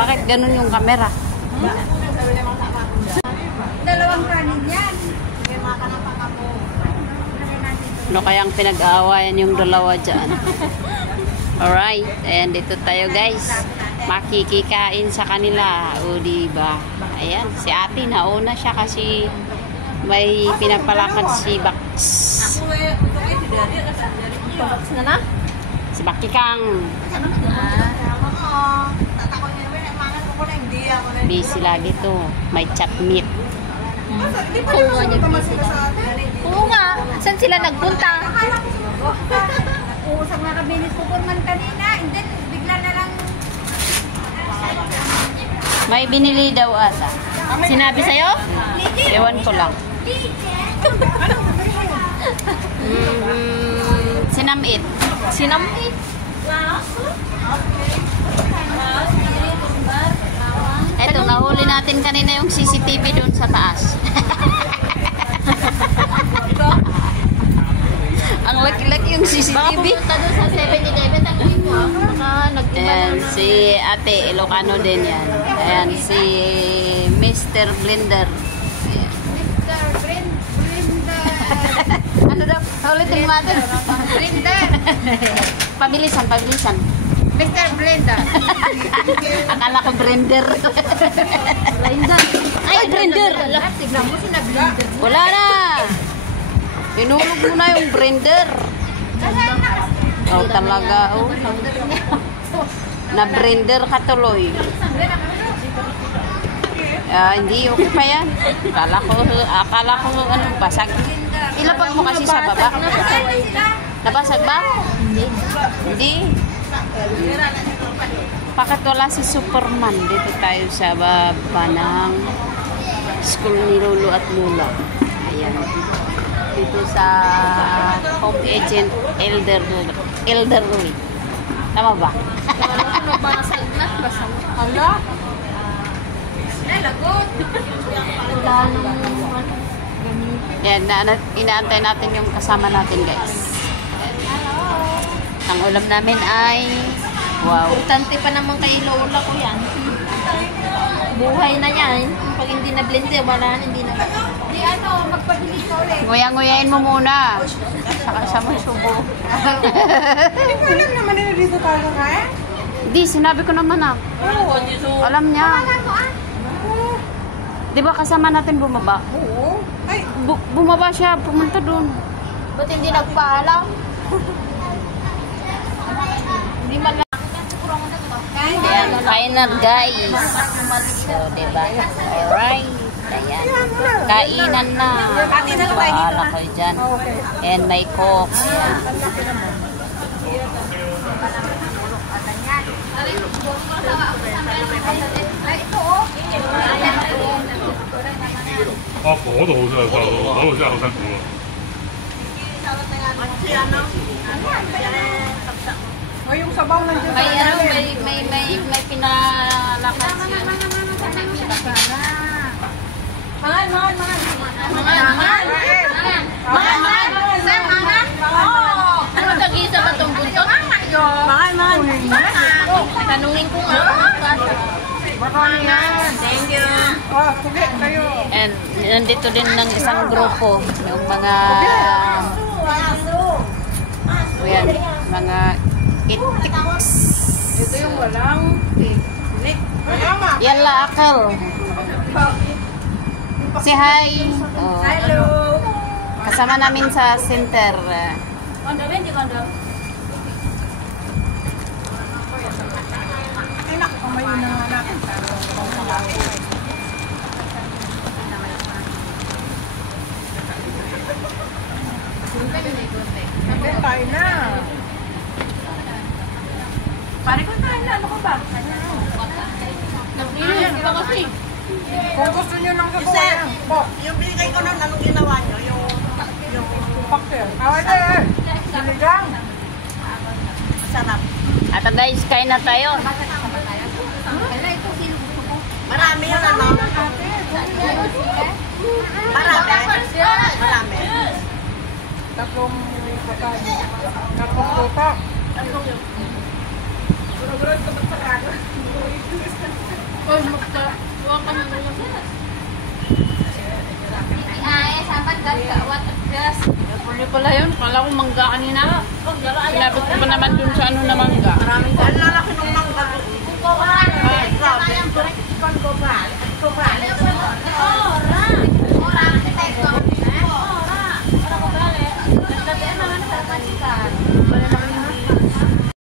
Bakit ganun yung camera? Dalawang kanin yan. Ano kayang pinag-aawayan yung dalawa dyan? Alright, and dito tayo guys. Makikikain sa kanila. O diba? Ayan, si ate nauna siya kasi may pinapalakad si Bax. Si Bakikang. Busy lagi to. May chat meet. Oo nga niya busy na. Oo nga. Saan sila nagpunta? Oo, sa mga kabinis ko man kanina. And then, bigla na lang. May binili daw ata. Sinabi sa'yo? Ewan ko lang. Sinamit. Sinamit? Eto, nahuli natin kanina yung CCTV doon sa taas. Ang laki-laki yung CCTV. Baka doon sa 7-Eleven, tanggapin mo. Ayan, si ate, Ilocano din yan. Ayan, si Mr. Blender. Ayan. Mr. Blender. Ano daw? Ulitin natin. Blender. Pabilisan, pabilisan. Mr. Blender. Akala ko Blender. Blender. Ay, Blender. Tignan mo sila Blender. Wala na. Pinulog mo na yung Blender. Oh, talaga. Oh. Na-Blender ka tuloy. Hindi, okay pa yan. Akala ko ano, basag. Ilapag mo kasi sa baba. Nabasag ba? Hindi. Bakit wala si Superman? Dito tayo sa baba ng school ni Lolo at Lola. Ayan. Dito sa home agent elderly. Tama ba? Basag na. Basag. Hala? Nalagot. Wala nang Yan, inaantay natin yung kasama natin guys. Ang ulam namin ay wow. Importante pa naman kay Lola ko yan. Buhay na yan. Pag hindi na blender, wala na, hindi na. Di ano, magpabilis ka ulit. Nguya-nguyain mo muna. Saka siya mo subo. Hindi ko alam naman na dito tayo kaya? Di, sinabi ko naman ah. Alam niya. Di ba kasama natin bumaba? Oo. Ay, Bumaba siya, pumunta doon. Ba't hindi nagpaalam? Hindi man lang. Ayan, final guys. So, diba? Alright. Ayan. Kainan na. Bahala kayo dyan. And may coke. Ayan.啊，我都好想睇，我真係好辛苦啊！ o yung sabaw nandiyan. May ano, may pinalakas yun. Ano kag-isa ba itong buntot? Tanungin ko nga. Thank you. Oh, sige, kayo. And nandito din ng isang grupo. Yung mga ayan, mga itiks. Ito yung walang teknik. Yalla akal. Say hi. Oh. Hello. Kasama namin sa center. Kondo ba? Hindi kondo? Ay, naku, kumayo na nga natin. Hindi, tayo na. Pare ko tayo na. Ano ka ba? Nag-iyan pa kasi. Kung gusto nyo ng sabaw, ayan. Po. Yung binigay ko nun, anong ginawa nyo? Yung Pakter. Away, sinigang. sarap. At guys, kain na tayo. Marami yun, ano? Marami. Marami. Tatlong pagkain. Tatlong tutak. Hindi pala yun. Kala ko mangga kanina. Sinabot ko pa naman dun sa ano na mangga. Maraming ang lalaki ng mangga. Kung ko ba, Grabe. kung ko ba,